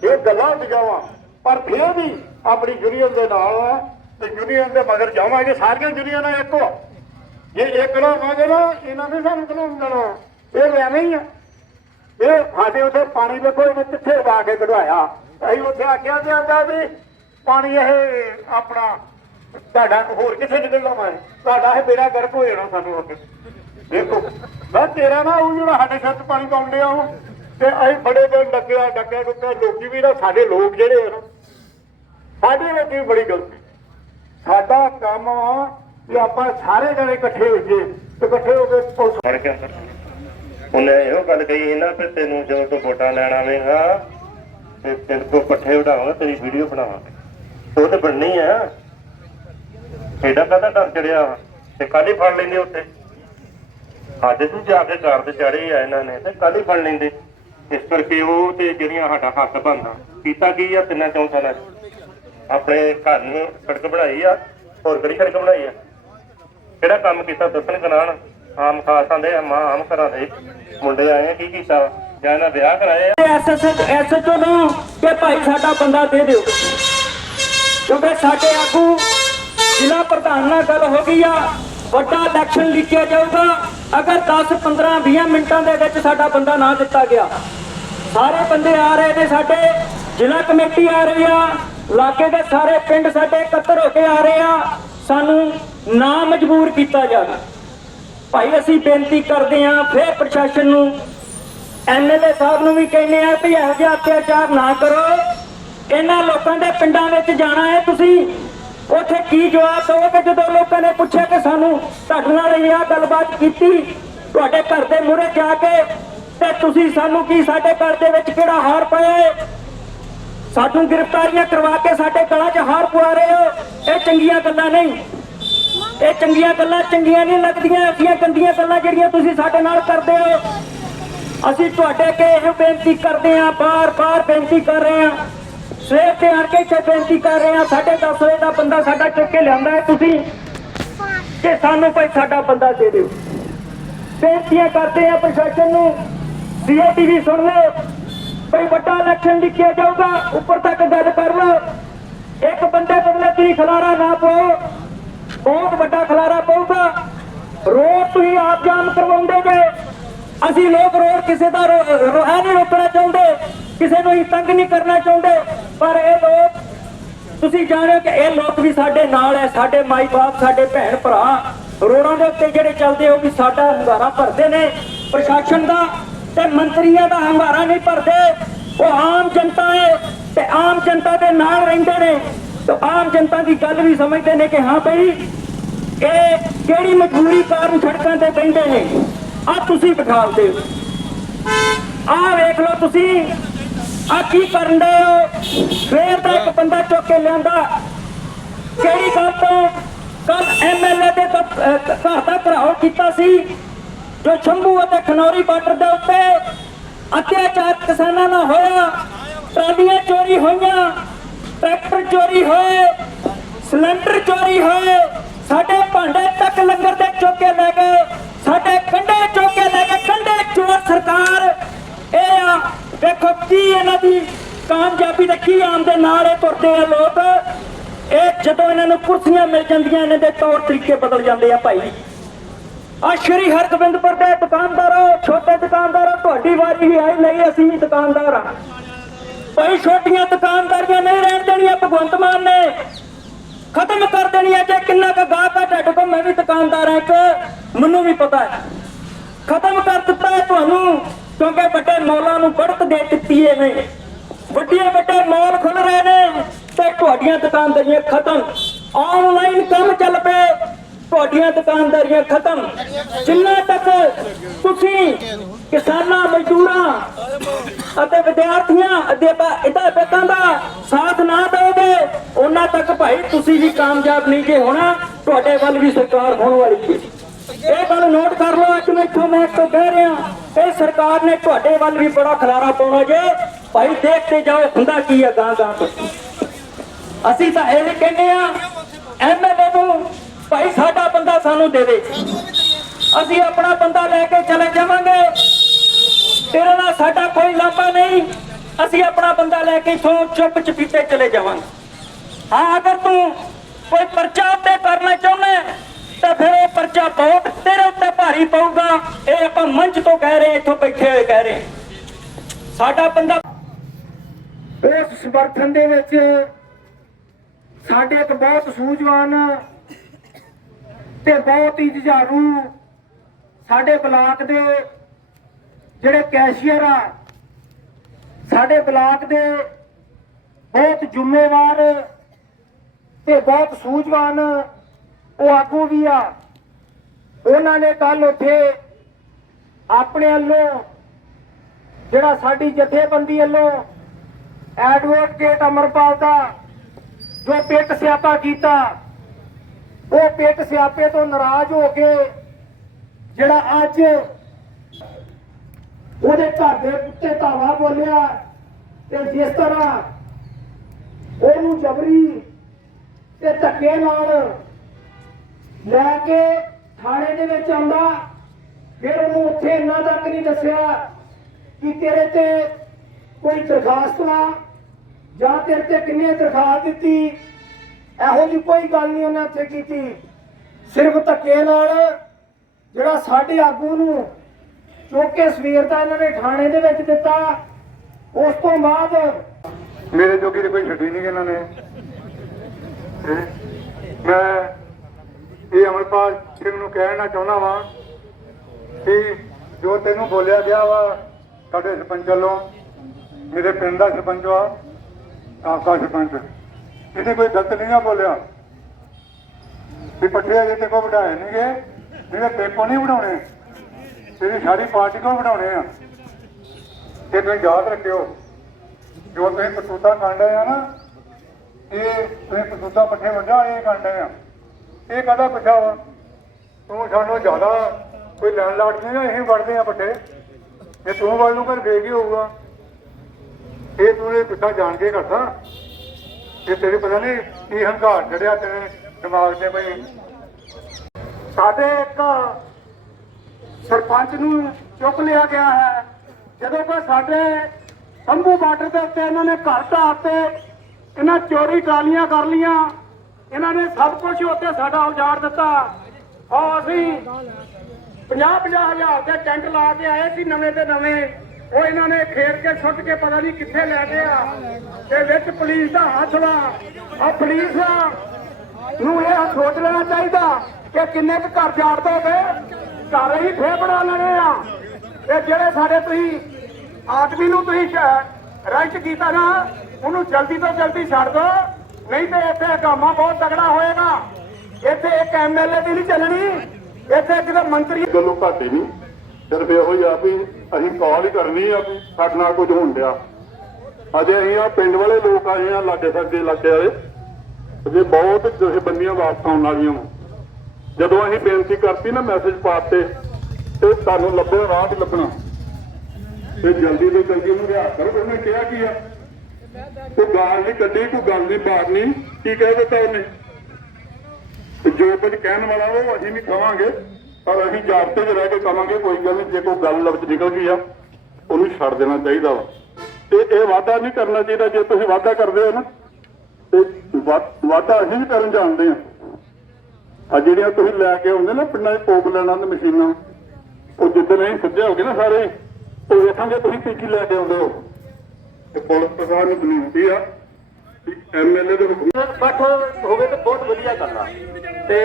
ਇਹ ਗੱਲਾਂ ਹੁੰਦੀਆਂ ਪਰ ਫਿਰ ਵੀ ਆਪਣੀ ਯੂਨੀਅਨ ਦੇ ਨਾਲ ਆ ਤੇ ਯੂਨੀਅਨ ਦੇ ਮਗਰ ਜਾਵਾਂਗੇ। ਸਾਰੀਆਂ ਯੂਨੀਅਨਾਂ ਇੱਕੋ। ਆ। ਜੇ ਇਹ ਨਾ ਨਾ, ਇਹਨਾਂ ਨੇ ਸਾਨੂੰ ਕਾਨੂੰਨ ਦੇਣਾ। ਇਹ ਲੈਣਾ ਹੀ ਆ। ਇਹ ਸਾਡੇ ਉੱਥੇ ਪਾਣੀ ਵੇਖੋ ਇਹਨੇ ਕਿੱਥੇ ਵਾ ਕੇ ਕਢਵਾਇਆ। ਅਸੀਂ ਉੱਥੇ ਆਖਿਆ ਜਾਂਦਾ ਵੀ ਪਾਣੀ ਇਹ ਆਪਣਾ ਤੁਹਾਡਾ ਹੋਰ ਕਿੱਥੇ ਨਿਕਲਣਾ ਮੈਂ ਤੁਹਾਡਾ ਇਹ ਬੇੜਾ ਗਰਕ ਹੋ ਜਾਣਾ ਸਾਨੂੰ ਅੱਗੇ। ਦੇਖੋ, ਮੈਂ ਤੇਰਾ ਨਾ ਉਹ ਜਿਹੜਾ ਸਾਡੇ ਛੱਤ ਪਾਣੀ ਪਾਉਂਦੇ ਆ ਉਹ ਤੇ ਅਸੀਂ ਬੜੇ ਦਿਨ ਡੱਕਿਆ ਡੱਕਿਆ ਡੁੱਕਿਆ, ਲੋਕੀ ਵੀ ਨਾ ਸਾਡੇ ਲੋਕ ਜਿਹੜੇ ਆ ਨਾ, ਸਾਡੇ ਵਿੱਚ ਵੀ ਬੜੀ ਗਲਤੀ। ਸਾਡਾ ਕੰਮ ਆ ਕਿ ਆਪਾਂ ਸਾਰੇ ਜਣੇ ਇਕੱਠੇ ਹੋਈਏ ਤੇ ਇਕੱਠੇ ਹੋ ਕੇ ਪੁਲਿਸ ਉਹਨੇ ਇਹੋ ਗੱਲ ਕਹੀ ਇਹਨਾਂ ਨਾ ਤੈਨੂੰ ਜਦੋਂ ਤੂੰ ਵੋਟਾਂ ਲੈਣ ਆਵੇਂਗਾ ਤੇ ਤੇਰੇ ਕੋ ਪੱਠੇ ਉਡਾਵਾਂਗਾ ਤੇਰੀ ਵੀਡੀਓ ਬਣਾਵਾਂਗੇ। ਉਹ ਤੇ ਬਣਨੀ ਆ। ਐਡਾ ਕਾਹਦਾ ਡਰ ਚੜਿਆ ਤੇ ਕੱਲ ਹੀ ਫੜ ਲੈਂਦੇ ਉੱਥੇ। ਅੱਜ ਤੂੰ ਜਾ ਕੇ ਘਰ ਤੇ ਚੜੇ ਆ ਇਹਨਾਂ ਨੇ, ਤੇ ਕੱਲ ਹੀ ਫੜ ਲੈਂਦੇ। ਇਸ ਕਰਕੇ ਉਹ ਤੇ ਜਿਹੜੀਆਂ ਸਾਡਾ ਹੱਥ ਬੰਦਾ ਕੀਤਾ ਕੀ ਆ ਤਿੰਨਾਂ ਚੌਂ ਸਾਲਾਂ 'ਚ ਆਪਣੇ ਘਰ ਨੂੰ ਸੜਕ ਬਣਾਈ ਆ, ਹੋਰ ਕਿਹੜੀ ਸੜਕ ਬਣਾਈ ਆ? ਕਿਹੜਾ ਕੰਮ ਕੀਤਾ, ਦੱਸਣ ਕਨਾਣ ਆਮ ਖਾਸਾਂ ਦੇ, ਮਾਂ ਆਮ ਘਰਾਂ ਦੇ ਮੁੰਡੇ ਆਏ ਆ, ਕੀ ਕੀਤਾ? ਜਾਂ ਇਹਨਾਂ ਵਿਆਹ ਕਰਾਏ ਆ? ਐਸਐਚਓ ਨੂੰ ਕਿ ਭਾਈ ਸਾਡਾ ਬੰਦਾ ਦੇ ਦਿਓ। ਕਿਉਂਕਿ ਸਾਡੇ ਆਗੂ ਜ਼ਿਲ੍ਹਾ ਪ੍ਰਧਾਨ ਨਾਲ ਗੱਲ ਹੋ ਗਈ ਆ, ਵੱਡਾ ਇਲੈਕਸ਼ਨ ਲਿਖਿਆ ਜਾਊਗਾ। ਅਗਰ 10 15 20 ਮਿੰਟਾਂ ਦੇ ਵਿੱਚ ਸਾਡਾ ਬੰਦਾ ਨਾ ਦਿੱਤਾ ਗਿਆ। ਸਾਰੇ ਬੰਦੇ ਆ ਰਹੇ ਨੇ ਸਾਡੇ, ਜ਼ਿਲ੍ਹਾ ਕਮੇਟੀ ਆ ਰਹੀ ਆ, ਇਲਾਕੇ ਦੇ ਸਾਰੇ ਪਿੰਡ ਸਾਡੇ ਇਕੱਤਰ ਹੋ ਕੇ ਆ ਰਹੇ ਆ। ਸਾਨੂੰ ਨਾ ਮਜਬੂਰ ਕੀਤਾ ਜਾਵੇ। ਭਾਈ, ਅਸੀਂ ਬੇਨਤੀ ਕਰਦੇ ਆ ਫਿਰ ਪ੍ਰਸ਼ਾਸਨ ਨੂੰ ਐਮਐਲਏ ਸਾਹਿਬ ਨੂੰ ਵੀ ਕਹਿੰਦੇ ਆ ਵੀ ਇਹੋ ਜਿਹਾ ਅਤਿਆਚਾਰ ਨਾ ਕਰੋ। ਇਹਨਾਂ ਲੋਕਾਂ ਦੇ ਪਿੰਡਾਂ ਵਿੱਚ ਜਾਣਾ ਹੈ ਤੁਸੀਂ। ਉੱਥੇ ਕੀ ਜਵਾਬ ਦਿਓਗੇ ਜਦੋਂ ਲੋਕਾਂ ਨੇ ਪੁੱਛਿਆ ਕਿ ਸਾਨੂੰ ਤੁਹਾਡੇ ਨਾਲ ਇਹ ਆਹ ਗੱਲਬਾਤ ਕੀਤੀ? ਤੁਹਾਡੇ ਘਰ ਦੇ ਮੂਹਰੇ ਜਾ ਕੇ ਤੇ ਤੁਸੀਂ ਸਾਨੂੰ ਕੀ ਸਾਡੇ ਘਰ ਦੇ ਵਿੱਚ ਕਿਹੜਾ ਹਾਰ ਪਾਇਆ ਹੈ? ਸਾਨੂੰ ਗ੍ਰਿਫਤਾਰੀਆਂ ਕਰਵਾ ਕੇ ਸਾਡੇ ਗਲਾਂ 'ਚ ਹਾਰ ਪਵਾ ਰਹੇ ਹੋ। ਇਹ ਚੰਗੀਆਂ ਗੱਲਾਂ ਨਹੀਂ। ਇਹ ਚੰਗੀਆਂ ਗੱਲਾਂ ਚੰਗੀਆਂ ਨਹੀਂ ਲੱਗਦੀਆਂ, ਐਸੀਆਂ ਗੰਦੀਆਂ ਗੱਲਾਂ ਜਿਹੜੀਆਂ ਤੁਸੀਂ ਸਾਡੇ ਨਾਲ ਕਰਦੇ ਹੋ। ਅਸੀਂ ਤੁਹਾਡੇ ਅੱਗੇ ਇਹ ਬੇਨਤੀ ਕਰਦੇ ਹਾਂ, ਬਾਰ-ਬਾਰ ਬੇਨਤੀ ਕਰ ਰਹੇ ਹਾਂ। ਸਵੇਰ ਤੇ ਆਣ ਕੇ ਇੱਥੇ ਬੇਨਤੀ ਕਰ ਰਹੇ ਹਾਂ, ਸਾਢੇ ਵਜੇ ਦਾ ਬੰਦਾ ਸਾਡਾ ਚੁੱਕ ਕੇ ਲਿਆਂਦਾ ਹੈ ਤੁਸੀਂ ਕਿ ਸਾਨੂੰ ਭਾਈ ਸਾਡਾ ਬੰਦਾ ਦੇ ਦਿਓ। ਬੇਨਤੀਆਂ ਕਰਦੇ ਹਾਂ ਪ੍ਰਸ਼ਾਸਨ ਨੂੰ ਸੀਆਈਟੀਵੀ ਸੁਣ ਲਓ। ਭਈ ਵੱਡਾ ਇਲੈਕਸ਼ਨ ਲਿਖਿਆ ਜਾਊਗਾ, ਉੱਪਰ ਤੱਕ ਗੱਲ ਕਰ ਲਓ। ਇੱਕ ਬੰਦੇ ਬਦਲੇ ਤੁਸੀਂ ਖਲਾਰਾ ਨਾ ਪਾਓ। ਬਹੁਤ ਵੱਡਾ ਖਲਾਰਾ ਪਊਗਾ। ਰੋਡ ਤੁਸੀਂ ਆਪ ਜਾਮ ਕਰਵਾਉਂਦੇ ਜੇ। ਅਸੀਂ ਲੋਕ ਰੋਡ ਕਿਸੇ ਦਾ ਰੋਹਾ ਨਹੀਂ ਰੋਕਣਾ ਚਾਹੁੰਦੇ, ਕਿਸੇ ਨੂੰ ਹੀ ਤੰਗ ਨਹੀਂ ਕਰਨਾ ਚਾਹੁੰਦੇ। ਪਰ ਇਹ ਲੋਕ, ਤੁਸੀਂ ਜਾਣੋ ਕਿ ਇਹ ਲੋਕ ਵੀ ਸਾਡੇ ਨਾਲ ਹੈ, ਸਾਡੇ ਮਾਈ ਬਾਪ, ਸਾਡੇ ਭੈਣ ਭਰਾ। ਰੋਡਾਂ ਦੇ ਉੱਤੇ ਜਿਹੜੇ ਚੱਲਦੇ ਉਹ ਵੀ ਸਾਡਾ ਹੰਗਾਰਾ ਭਰਦੇ ਨੇ। ਪ੍ਰਸ਼ਾਸਨ ਦਾ ਤੇ ਮੰਤਰੀਆਂ ਦਾ ਹੰਗਾਰਾ ਨਹੀਂ ਭਰਦੇ। ਉਹ ਆਮ ਜਨਤਾ ਹੈ ਤੇ ਆਮ ਜਨਤਾ ਦੇ ਨਾਲ ਰਹਿੰਦੇ ਨੇ। ਤੇ ਆਮ ਜਨਤਾ ਦੀ ਗੱਲ ਵੀ ਸਮਝਦੇ ਨੇ ਕਿ ਹਾਂ ਭਈ, ਇਹ ਕਿਹੜੀ ਮਜਬੂਰੀ ਕਾਰਨ ਸੜਕਾਂ ਤੇ ਬੈਠੇ ਨੇ? ਆ ਤੁਸੀਂ ਬਿਠਾਲਦੇ ਹੋ ਆਹ ਵੇਖ ਲਓ ਤੁਸੀਂ। ਆ ਕੀ ਕਰਨ ਦੇ ਹੋ? ਸਵੇਰ ਦਾ ਇੱਕ ਬੰਦਾ ਚੁੱਕ ਕੇ ਲਿਆਂਦਾ। ਕਿਹੜੀ ਗੱਲ ਤੋਂ? ਕੱਲ ਐਮਐਲਏ ਦੇ ਘਰ ਦਾ ਘਰਾਓ ਕੀਤਾ ਸੀ, ਜੋ ਸ਼ੰਭੂ ਅਤੇ ਖਨੌਰੀ ਬਾਰਡਰ ਦੇ ਉੱਤੇ ਅਤਿਆਚਾਰ ਕਿਸਾਨਾਂ ਨਾਲ ਹੋਇਆ, ਟਰਾਲੀਆਂ ਚੋਰੀ ਹੋਈਆਂ ਟਰੈਕਟਰ ਚੋਰੀ ਹੋਏ, ਸਿਲੰਡਰ ਚੋਰੀ ਹੋਏ, ਸਾਡੇ ਭਾਂਡੇ ਤੱਕ ਲੰਗਰ ਦੇ ਚੁੱਕ ਲੈ ਗਏ, ਸਾਡੇ ਕੰਡੇ ਚੁੱਕ ਲੈ ਗਏ ਕੰਡੇ ਚੋਰ ਸਰਕਾਰ। ਇਹ ਆ ਵੇਖੋ ਕੀ ਇਹਨਾਂ ਦੀ ਕਾਮਯਾਬੀ ਦੇ ਕੀ ਆਮ ਦੇ ਨਾਲ ਇਹ ਤੁਰਦੇ ਆ ਲੋਕ। ਇਹ ਜਦੋਂ ਇਹਨਾਂ ਨੂੰ ਕੁਰਸੀਆਂ ਮਿਲ ਜਾਂਦੀਆਂ, ਇਹਨਾਂ ਦੇ ਤੌਰ ਤਰੀਕੇ ਬਦਲ ਜਾਂਦੇ ਆ ਭਾਈ। ਆ ਸ਼੍ਰੀ ਹਰਗੋਬਿੰਦਪੁਰ ਦੇ ਦੁਕਾਨਦਾਰੋ, ਛੋਟੇ ਦੁਕਾਨਦਾਰੋ, ਤੁਹਾਡੀ ਵਾਰੀ ਹੀ ਆਈ ਲਈ ਅਸੀਂ ਵੀ ਦੁਕਾਨਦਾਰ ਆ। ਭਾਈ ਛੋਟੀਆਂ ਦੁਕਾਨਦਾਰੀਆਂ ਨਹੀਂ ਰਹਿਣ ਦੇਣੀਆਂ, ਭਗਵੰਤ ਮਾਨ ਨੇ। ਖਤਮ ਕਰ ਦੇਣੀਆਂ ਜੇ ਕਿੰਨਾ ਕੁ ਗਾਹਕ ਆ ਤੁਹਾਡੇ ਕੋਲ, ਮੈਂ ਵੀ ਦੁਕਾਨਦਾਰ ਆ ਇੱਕ। ਮੈਨੂੰ ਵੀ ਪਤਾ ਹੈ। ਖਤਮ ਕਰ ਦਿੱਤਾ ਹੈ ਤੁਹਾਨੂੰ, ਕਿਉਂਕਿ ਵੱਡੇ ਮੌਲਾਂ ਨੂੰ ਬੜਤ ਦੇ ਦਿੱਤੀ ਹੈ ਨੇ ਵੱਡੀਆਂ ਵੱਡੇ ਮੌਲ ਖੁੱਲ ਰਹੇ ਨੇ ਤੇ ਤੁਹਾਡੀਆਂ ਦੁਕਾਨਦਾਰੀਆਂ ਖਤਮ। ਆਨਲਾਈਨ ਕੰਮ ਚੱਲ ਪਏ ਤੁਹਾਡੀਆਂ ਦੁਕਾਨਦਾਰੀਆਂ ਖਤਮ। ਜਿੰਨਾ ਤੱਕ ਤੁਸੀਂ ਕਿਸਾਨਾਂ, ਮਜ਼ਦੂਰਾਂ ਅਤੇ ਵਿਦਿਆਰਥੀਆਂ, ਅਧਿਆਪਕਾਂ ਦਾ ਸਾਥ ਨਾ ਦਿਓਗੇ, ਉਹਨਾਂ ਤੱਕ ਭਾਈ ਤੁਸੀਂ ਵੀ ਕਾਮਯਾਬ ਨਹੀਂ ਜੇ ਹੋਣਾ, ਤੁਹਾਡੇ ਵੱਲ ਵੀ ਸਰਕਾਰ ਹੋਣ ਵਾਲੀ ਹੈ ਇਹ ਗੱਲ ਨੋਟ ਕਰ ਲਓ, ਅੱਜ ਮੈਂ ਇੱਥੋਂ ਮੈਂ ਤੋਂ ਕਹਿ ਰਿਹਾ। ਇਹ ਸਰਕਾਰ ਨੇ ਤੁਹਾਡੇ ਵੱਲ ਵੀ ਬੜਾ ਖਲਾਰਾ ਪਾਉਣਾ ਜੇ। ਭਾਈ ਦੇਖਦੇ ਜਾਓ, ਹੁੰਦਾ ਕੀ ਹੈ ਗਾਂ ਗਾਂ ਅਸੀਂ ਤਾਂ ਇਹ ਵੀ ਕਹਿੰਦੇ ਆ ਐਮਐਲਏ ਨੂੰ ਭਾਈ ਸਾਡਾ ਬੰਦਾ ਸਾਨੂੰ ਦੇਵੇ। ਅਸੀਂ ਆਪਣਾ ਬੰਦਾ ਲੈ ਕੇ ਚਲੇ ਜਾਵਾਂਗੇ। ਤੇਰੇ ਨਾਲ ਸਾਡਾ ਕੋਈ ਲਾਂਭਾ ਨਹੀਂ। ਅਸੀਂ ਆਪਣਾ ਬੰਦਾ ਲੈ ਕੇ ਇਥੋਂ ਚੁੱਪ ਚਪੀਤੇ ਚਲੇ ਜਾਵਾਂਗੇ। ਹਾਂ, ਅਗਰ ਤੂੰ ਕੋਈ ਪਰਚਾ ਉੱਤੇ ਕਰਨਾ ਚਾਹੁੰਦਾ ਤਾਂ ਫਿਰ ਇਹ ਪਰਚਾ ਬਹੁਤ ਤੇਰੇ ਉੱਤੇ ਭਾਰੀ ਪਊਗਾ। ਇਹ ਆਪਾਂ ਮੰਚ ਤੋਂ ਕਹਿ ਰਹੇ ਇੱਥੋਂ ਬੈਠੇ ਹੋਏ ਕਹਿ ਰਹੇ ਸਾਡਾ ਬੰਦਾ ਉਸ ਸਮਰਥਨ ਦੇ ਵਿੱਚ ਸਾਡੇ ਇੱਕ ਬਹੁਤ ਸੂਝਵਾਨ ਤੇ ਬਹੁਤ ਹੀ ਜੁਝਾਰੂ ਸਾਡੇ ਬਲਾਕ ਦੇ ਜਿਹੜੇ ਕੈਸ਼ੀਅਰ ਆ, ਸਾਡੇ ਬਲਾਕ ਦੇ ਬਹੁਤ ਜ਼ਿੰਮੇਵਾਰ ਤੇ ਬਹੁਤ ਸੂਝਵਾਨ ਉਹ ਆਗੂ ਵੀ ਆ। ਉਹਨਾਂ ਨੇ ਕੱਲ ਉੱਥੇ ਆਪਣੇ ਵੱਲੋਂ ਜਿਹੜਾ ਸਾਡੀ ਜਥੇਬੰਦੀ ਵੱਲੋਂ ਐਡਵੋਕੇਟ ਅਮਰਪਾਲ ਦਾ ਜੋ ਪਿੱਟ ਸਿਆਪਾ ਕੀਤਾ, ਉਹ ਪਿੱਟ ਸਿਆਪੇ ਤੋਂ ਨਾਰਾਜ਼ ਹੋ ਕੇ ਜਿਹੜਾ ਅੱਜ ਉਹਦੇ ਘਰ ਦੇ ਉੱਤੇ ਧਾਵਾ ਬੋਲਿਆ ਤੇ ਜਿਸ ਤਰ੍ਹਾਂ ਉਹਨੂੰ ਜਬਰੀ ਤੇ ਧੱਕੇ ਨਾਲ ਲੈ ਕੇ ਥਾਣੇ ਦੇ ਵਿੱਚ ਆਉਂਦਾ, ਫਿਰ ਉਹਨੂੰ ਉੱਥੇ ਇੰਨਾ ਤੱਕ ਨਹੀਂ ਦੱਸਿਆ ਕਿ ਤੇਰੇ ਤੇ ਕੋਈ ਦਰਖਾਸਤ ਵਾ ਜਾਂ ਤੇਰੇ ਤੇ ਕਿੰਨੇ ਦਰਖਾਸਤ ਦਿੱਤੀ, ਇਹੋ ਜਿਹੀ ਕੋਈ ਗੱਲ ਨਹੀਂ ਉਹਨੇ ਉੱਥੇ ਕੀਤੀ। ਸਿਰਫ ਧੱਕੇ ਨਾਲ ਜਿਹੜਾ ਸਾਡੇ ਆਗੂ ਨੂੰ ਚੁੱਕ ਕੇ ਸਵੇਰ ਦਾ ਇਹਨਾਂ ਨੇ ਥਾਣੇ ਦੇ ਵਿੱਚ ਦਿੱਤਾ। ਉਸ ਤੋਂ ਬਾਅਦ ਮੇਰੇ ਜੋਗੀ ਤੇ ਕੋਈ ਛੱਡੀ ਨਹੀਂ ਇਹਨਾਂ ਨੇ। ਮੈਂ ਇਹ ਅਮਰਪਾਲ ਸਿੰਘ ਨੂੰ ਕਹਿਣਾ ਚਾਹੁੰਦਾ ਵਾਂ ਕਿ ਜੋ ਤੈਨੂੰ ਬੋਲਿਆ ਗਿਆ ਵਾ ਸਾਡੇ ਸਰਪੰਚ ਵੱਲੋਂ, ਮੇਰੇ ਪਿੰਡ ਦਾ ਸਰਪੰਚ ਵਾ, ਆਪਕਾ ਸਰਪੰਚ। ਇਹਨੇ ਕੋਈ ਗਲਤ ਨਹੀਂ ਨਾ ਬੋਲਿਆ। ਵੀ ਪੱਠੇ ਅਜੇ ਤੇ ਕੋ ਵਢਾਏ ਨਹੀਂਗੇ ਜਿਹੜੇ ਪੇਪੋ ਨਹੀਂ ਵਢਾਉਣੇ। ਤੇਰੀ ਸਾਰੀ ਪਾਰਟੀ ਕੋ ਵਢਾਉਣੇ ਆ? ਇਹ ਤੁਸੀਂ ਯਾਦ ਰੱਖਿਓ, ਜੋ ਤੁਸੀਂ ਕਸੂਤਾ ਕਾਂਡੇ ਆ ਨਾ, ਇਹ ਤੁਸੀਂ ਕਸੂਤਾ ਪੱਠੇ ਵਢਾ ਇਹ ਕਾਂਡੇ ਆ। ਇਹ ਕਦਾ ਪੁੱਛਾ ਵਾ? ਤੂੰ ਸਾਨੂੰ ਜ਼ਿਆਦਾ ਕੋਈ ਲੈਣ ਲਾਟ ਨਹੀਂ ਨਾ ਇਹ ਵੜਦੇ ਆ ਪੱਠੇ। ਇਹ ਤੂੰ ਵੱਲ ਨੂੰ ਕਰ ਵੇਖ ਹੀ ਹੋਊਗਾ? ਇਹ ਤੂੰ ਇਹ ਪਿੱਛਾ ਜਾਣ ਕੇ ਕਰਦਾ ਇਹ ਤੇਰੇ ਪਤਾ ਨਹੀਂ ਕੀ ਹੰਕਾਰ ਚੜਿਆ ਤੇਰੇ ਦਿਮਾਗ ਤੇ ਕੋਈ ਸਾਡੇ ਇੱਕ ਸਰਪੰਚ ਨੂੰ ਚੁੱਕ ਲਿਆ ਗਿਆ ਹੈ। ਜਦੋਂ ਕਿ ਸਾਡੇ ਸੰਭੂ ਬਾਰਡਰ ਦੇ ਉੱਤੇ ਇਹਨਾਂ ਨੇ ਘਰ ਢਾਤੇ ਇਹਨਾਂ ਚੋਰੀ ਟਰਾਲੀਆਂ ਕਰ ਲੀਆਂ ਇਹਨਾਂ ਨੇ ਸਭ ਕੁਝ ਉੱਤੇ ਸਾਡਾ ਉਜਾੜ ਦਿੱਤਾ। ਔਰ ਅਸੀਂ 50 50 ਹਜ਼ਾਰ ਦੇ ਟੈਂਟ ਲਾ ਕੇ ਆਏ ਸੀ ਨਵੇਂ ਤੇ ਨਵੇਂ। ਉਹ ਇਹਨਾਂ ਨੇ ਖੇਡ ਕੇ, ਸੁੱਟ ਕੇ ਪਤਾ ਨਹੀਂ ਕਿੱਥੇ ਲੈ ਗਏ ਆ ਤੇ ਵਿੱਚ ਪੁਲਿਸ ਦਾ ਹੱਥ ਵਾ। ਆ ਪੁਲਿਸ ਨੂੰ ਇਹ ਸੋਚ ਲੈਣਾ ਚਾਹੀਦਾ ਕਿ ਕਿੰਨੇ ਕੁ ਘਰ ਜਾੜ ਹੋਵੇ ਘਰ ਹੀ ਫੇਰ ਬਣਾ ਲੈਣੇ ਆ। ਤੇ ਜਿਹੜੇ ਸਾਡੇ ਤੁਸੀਂ ਆਦਮੀ ਨੂੰ ਤੁਸੀਂ ਰੈਂਚ ਕੀਤਾ ਨਾ, ਉਹਨੂੰ ਜਲਦੀ ਤੋਂ ਜਲਦੀ ਛੱਡ ਦੋ, ਨਹੀਂ ਤੇ ਇੱਥੇ ਗਾਮਾ ਬਹੁਤ ਤਗੜਾ ਹੋਏਗਾ। ਇੱਥੇ ਇੱਕ ਐਮਐਲਏ ਦੀ ਨਹੀਂ ਚੱਲਣੀ, ਇੱਥੇ ਕਿਤੇ ਮੰਤਰੀ ਗੱਲੋਂ ਘਾਟੇ ਨਹੀਂ। ਸਿਰਫ ਇਹੋ ਹੀ ਆ ਵੀ ਅਸੀਂ ਕਾਲ ਹੀ ਕਰਨੀ ਆ ਵੀ ਸਾਡੇ ਨਾਲ ਕੁਝ ਹੋਣ ਡਿਆ। ਅਜੇ ਅਸੀਂ ਆ ਪਿੰਡ ਵਾਲੇ ਲੋਕ ਆਏ ਆ ਲਾਗੇ ਸਾਡੇ ਇਲਾਕੇ ਵਾਲੇ। ਅਜੇ ਬਹੁਤ ਜਥੇਬੰਦੀਆਂ ਵਾਪਸ ਆਉਣ ਵਾਲੀਆਂ ਜਦੋਂ ਅਸੀਂ ਬੇਨਤੀ ਕਰਤੀ ਨਾ ਮੈਸੇਜ ਪਾਤੇ ਤੇ ਤੁਹਾਨੂੰ ਲੱਭੋ ਰਾਹ ਤੇ ਲੱਭਣਾ। ਤੇ ਜਲਦੀ ਤੋਂ ਜਲਦੀ ਉਹਨੂੰ ਰਿਹਾ ਕਰੋ ਉਹਨੇ ਕਿਹਾ ਕੀ ਆ? ਕੋਈ ਗਾਲ ਨਹੀਂ ਕੱਢੀ, ਕੋਈ ਗੱਲ ਨਹੀਂ। ਮਾਰਨੀ ਕੀ ਕਹਿ ਦਿੱਤਾ ਉਹਨੇ? ਤੇ ਜੋ ਕੁਝ ਕਹਿਣ ਵਾਲਾ ਉਹ ਅਸੀਂ ਵੀ ਕਵਾਂਗੇ, ਪਰ ਅਸੀਂ ਜਾਬਤੇ 'ਚ ਰਹਿ ਕੇ ਕਵਾਂਗੇ, ਕੋਈ ਗੱਲ ਨਹੀਂ, ਜੇ ਕੋਈ ਗੱਲ ਲਫ਼ਜ਼ ਨਿਕਲ ਗਈ ਆ, ਉਹਨੂੰ ਛੱਡ ਦੇਣਾ ਚਾਹੀਦਾ ਵਾ। ਤੇ ਇਹ ਵਾਅਦਾ ਨਹੀਂ ਕਰਨਾ ਚਾਹੀਦਾ, ਜੇ ਤੁਸੀਂ ਵਾਅਦਾ ਕਰਦੇ ਹੋ ਨਾ, ਤੇ ਵਾ- ਵਾਅਦਾ ਅਸੀਂ ਵੀ ਕਰਨ ਜਾਣਦੇ ਹਾਂ ਆ ਜਿਹੜੀਆਂ ਤੁਸੀਂ ਲੈ ਕੇ ਆਉਂਦੇ ਨਾ ਪਿੰਡਾਂ 'ਚ ਪੋਪ ਲੈਣਾ ਤੇ ਮਸ਼ੀਨਾਂ ਉਹ ਜਿੱਦਣ ਅਸੀਂ ਸੱਜੇ ਹੋਗੇ ਨਾ ਸਾਰੇ ਉਹ ਵੇਖਾਂਗੇ ਤੁਸੀਂ ਕੀ ਕੀ ਲੈ ਕੇ ਆਉਂਦੇ ਹੋ। ਤੇ ਪੁਲਿਸ ਪ੍ਰਸ਼ਾਸਨ ਨੂੰ ਬੇਨਤੀ ਆ ਐਮਐਲਏ ਦੇ ਹੁਕਮ ਇਕੱਠ ਹੋਵੇ ਤਾਂ ਬਹੁਤ ਵਧੀਆ ਗੱਲ ਆ। ਤੇ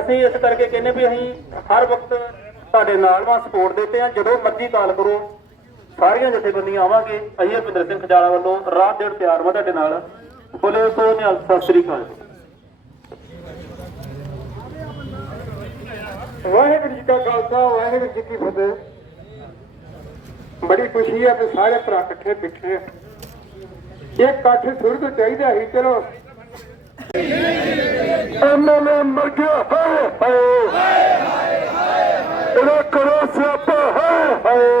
ਅਸੀਂ ਇਸ ਕਰਕੇ ਕਹਿੰਦੇ ਵੀ ਅਸੀਂ ਹਰ ਵਕਤ ਤੁਹਾਡੇ ਨਾਲ ਵਾ ਸਪੋਰਟ ਦਿੱਤੇ ਆ। ਜਦੋਂ ਮਰਜ਼ੀ ਕਾਲ ਕਰੋ ਸਾਰੀਆਂ ਜਥੇਬੰਦੀਆਂ ਆਵਾਂਗੇ। ਅਸੀਂ ਭਿੰਦਰ ਸਿੰਘ ਖਜਾਲਾ ਵੱਲੋਂ ਰਾਤ ਦੇਣ ਤਿਆਰ ਵਾ ਤੁਹਾਡੇ ਨਾਲ। ਬੋਲੇ ਸੋ ਨਿਹਾਲ ਸਤਿ ਸ੍ਰੀ ਅਕਾਲ ਵਾਹਿਗੁਰੂ ਜੀ ਕਾ ਖਾਲਸਾ ਵਾਹਿਗੁਰੂ ਜੀ ਕੀ ਫਤਿਹ। ਬੜੀ ਖੁਸ਼ੀ ਹੈ ਕਿ ਸਾਰੇ ਭਰਾ ਇਕੱਠੇ ਬਿਠੇ ਆ। ਇਹ ਇਕੱਠ ਸ਼ੁਰੂ ਤੋਂ ਚਾਹੀਦਾ ਸੀ ਚਲੋ। ਐਮਐਲਏ ਮਰ ਗਿਆ ਹਾਏ ਹਾਏ। ਇਹਦਾ ਕਰੋ ਸਿਆਪਾ ਹਾਏ ਹਾਏ।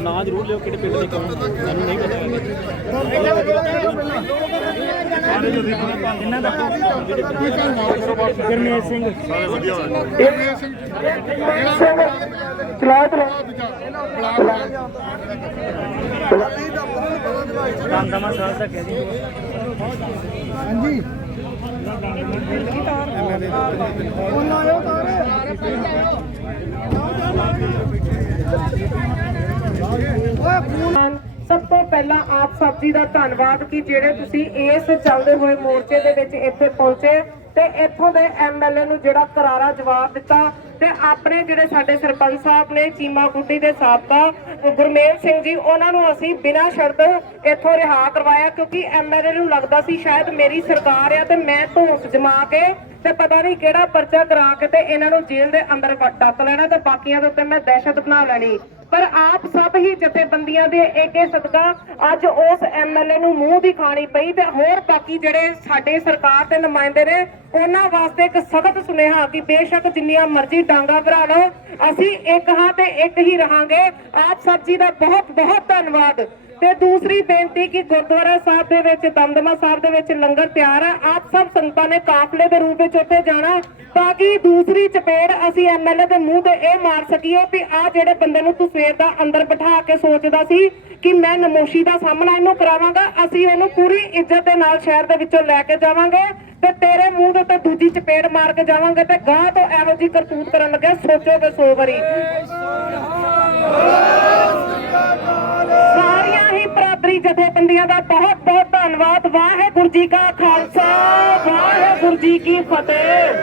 ਨਾਂ ਜ਼ਰੂਰ ਲਿਓ ਕਿਹੜੇ ਪਿੰਡ ਦੇ ਕੌਣ ਮੈਨੂੰ ਨਹੀਂ ਪਤਾ ਇਹਨਾਂ ਦਾ ਗਰਮੇਸ਼ ਸਿੰਘ। ਚਲਾ ਚਲਾ ਦਮਦਮਾ ਸਾਹਿਬ ਦਾ ਕਹਿ ਦੀ ਸਭ ਤੋਂ ਪਹਿਲਾਂ ਆਪ ਸਭ ਜੀ ਦਾ ਧੰਨਵਾਦ ਕਿ ਜਿਹੜੇ ਤੁਸੀਂ ਇਸ ਚੱਲਦੇ ਹੋਏ ਮੋਰਚੇ ਦੇ ਵਿੱਚ ਇੱਥੇ ਪਹੁੰਚੇ ਤੇ ਇੱਥੋਂ ਦੇ ਐਮਐਲਏ ਨੂੰ ਜਿਹੜਾ ਕਰਾਰਾ ਜਵਾਬ ਦਿੱਤਾ ਤੇ ਆਪਣੇ ਜਿਹੜੇ ਸਾਡੇ ਸਰਪੰਚ ਸਾਹਿਬ ਨੇ ਚੀਮਾ ਕੁੱਟੀ ਦੇ ਸਾਬਕਾ ਗੁਰਮੇਲ ਸਿੰਘ ਜੀ, ਉਹਨਾਂ ਨੂੰ ਅਸੀਂ ਬਿਨਾਂ ਸ਼ਰਤ ਇੱਥੋਂ ਰਿਹਾ ਕਰਵਾਇਆ ਕਿਉਂਕਿ ਐਮਐਲਏ ਨੂੰ ਲੱਗਦਾ ਸੀ ਸ਼ਾਇਦ ਮੇਰੀ ਸਰਕਾਰ ਆ ਤੇ ਮੈਂ ਧੌਂਸ ਜਮਾ ਕੇ ਤੇ ਪਤਾ ਨਹੀਂ ਕਿਹੜਾ ਪਰਚਾ ਕਰਾ ਕੇ ਤੇ ਇਹਨਾਂ ਨੂੰ ਜੇਲ੍ਹ ਦੇ ਅੰਦਰ ਡੱਕ ਲੈਣਾ ਤੇ ਬਾਕੀਆਂ ਦੇ ਉੱਤੇ ਮੈਂ ਦਹਿਸ਼ਤ ਬਣਾ ਲੈਣੀ। ਪਰ ਆਪ ਸਭ ਹੀ ਜਥੇਬੰਦੀਆਂ ਦੇ ਏਕੇ ਸਦਕਾ ਅੱਜ ਉਸ ਐਮਐਲਏ ਨੂੰ ਮੂੰਹ ਦੀ ਖਾਣੀ ਪਈ ਤੇ ਹੋਰ ਬਾਕੀ ਜਿਹੜੇ ਸਾਡੇ ਸਰਕਾਰ ਦੇ ਨੁਮਾਇੰਦੇ ਨੇ, ਉਹਨਾਂ ਵਾਸਤੇ ਇੱਕ ਸਖਤ ਸੁਨੇਹਾ ਕਿ ਬੇਸ਼ੱਕ ਜਿੰਨੀਆਂ ਮਰਜ਼ੀ ਡਾਂਗਾ ਭਰਾ ਲਓ, ਅਸੀਂ ਇੱਕ ਹਾਂ ਤੇ ਇੱਕ ਹੀ ਰਹਾਂਗੇ। ਆਪ ਸਭ ਜੀ ਦਾ ਬਹੁਤ ਬਹੁਤ ਧੰਨਵਾਦ। ਤੇ ਦੂਸਰੀ ਬੇਨਤੀ ਕਿ ਗੁਰਦੁਆਰਾ ਸਾਹਿਬ ਦੇ ਵਿੱਚ, ਦਮਦਮਾ ਸਾਹਿਬ ਦੇ ਵਿੱਚ ਲੰਗਰ ਤਿਆਰ ਹੈ ਆਪ ਸਭ ਸੰਗਤਾਂ ਨੇ ਕਾਫਲੇ ਦੇ ਰੂਪ ਵਿੱਚ ਉੱਥੇ ਜਾਣਾ ਤਾਂ ਕਿ ਦੂਸਰੀ ਚਪੇੜ ਅਸੀਂ ਐਮਐਲਏ ਦੇ ਮੂੰਹ ਤੇ ਇਹ ਮਾਰ ਸਕੀਏ ਕਿ ਆ ਜਿਹੜੇ ਬੰਦੇ ਨੂੰ ਤੂੰ ਸਵੇਰ ਦਾ ਅੰਦਰ ਬਿਠਾ ਕੇ ਸੋਚਦਾ ਸੀ ਕਿ ਮੈਂ ਨਮੋਸ਼ੀ ਦਾ ਸਾਹਮਣਾ ਇਹਨੂੰ ਕਰਾਵਾਂਗਾ, ਅਸੀਂ ਉਹਨੂੰ ਪੂਰੀ ਇੱਜ਼ਤ ਦੇ ਨਾਲ ਸ਼ਹਿਰ ਦੇ ਵਿੱਚੋਂ ਲੈ ਕੇ ਜਾਵਾਂਗੇ ਤੇ ਤੇਰੇ ਮੂੰਹ ਦੇ ਉੱਤੇ ਦੂਜੀ ਚਪੇੜ ਮਾਰ ਕੇ ਜਾਵਾਂਗੇ ਤੇ ਗਾਹ ਤੋਂ ਇਹੋ ਜੀ ਕਰਤੂਤ ਕਰਨ ਲੱਗਿਆ ਸੋਚੋਗੇ ਸੋ ਵਾਰੀ। ਸਾਰੀਆਂ ਬਰਾਦਰੀ ਜਥੇਬੰਦੀਆਂ ਦਾ ਬਹੁਤ ਬਹੁਤ ਧੰਨਵਾਦ। ਵਾਹਿਗੁਰੂ ਜੀ ਕਾ ਖਾਲਸਾ, ਵਾਹਿਗੁਰੂ ਜੀ ਕੀ ਫਤਿਹ।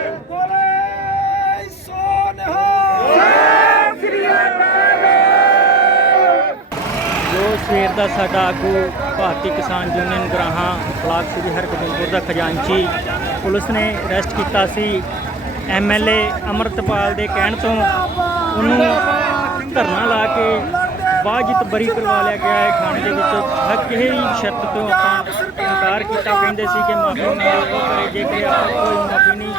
ਜੋ ਸਵੇਰ ਦਾ ਸਾਡਾ ਆਗੂ ਭਾਰਤੀ ਕਿਸਾਨ ਯੂਨੀਅਨ ਗਰਾਹਾਂ, ਬਲਾਕ ਸ੍ਰੀ ਹਰਗੋਬਿੰਦਪੁਰ ਦਾ ਖਜ਼ਾਨਚੀ ਪੁਲਿਸ ਨੇ ਅਰੈਸਟ ਕੀਤਾ ਸੀ। ਐਮਐਲਏ ਅਮਰਤਪਾਲ ਦੇ ਕਹਿਣ ਤੋਂ ਉਹਨੂੰ ਧਰਨਾ ਲਾ ਕੇ ਬਾਜਿਤ ਬਰੀ ਕਰਵਾ ਲਿਆ ਗਿਆ ਹੈ ਥਾਣੇ ਦੇ ਵਿੱਚ। ਹਰ ਕਿਸੇ ਹੀ ਸ਼ਰਤ ਤੋਂ ਆਪਾਂ ਇਨਕਾਰ ਕੀਤਾ। ਕਹਿੰਦੇ ਸੀ ਕਿ ਮਾਫੀ ਮੰਗੋ ਕਰੇ। ਜੇਕਰ ਆਪਾਂ ਕੋਈ ਮਾਫੀ ਨਹੀਂ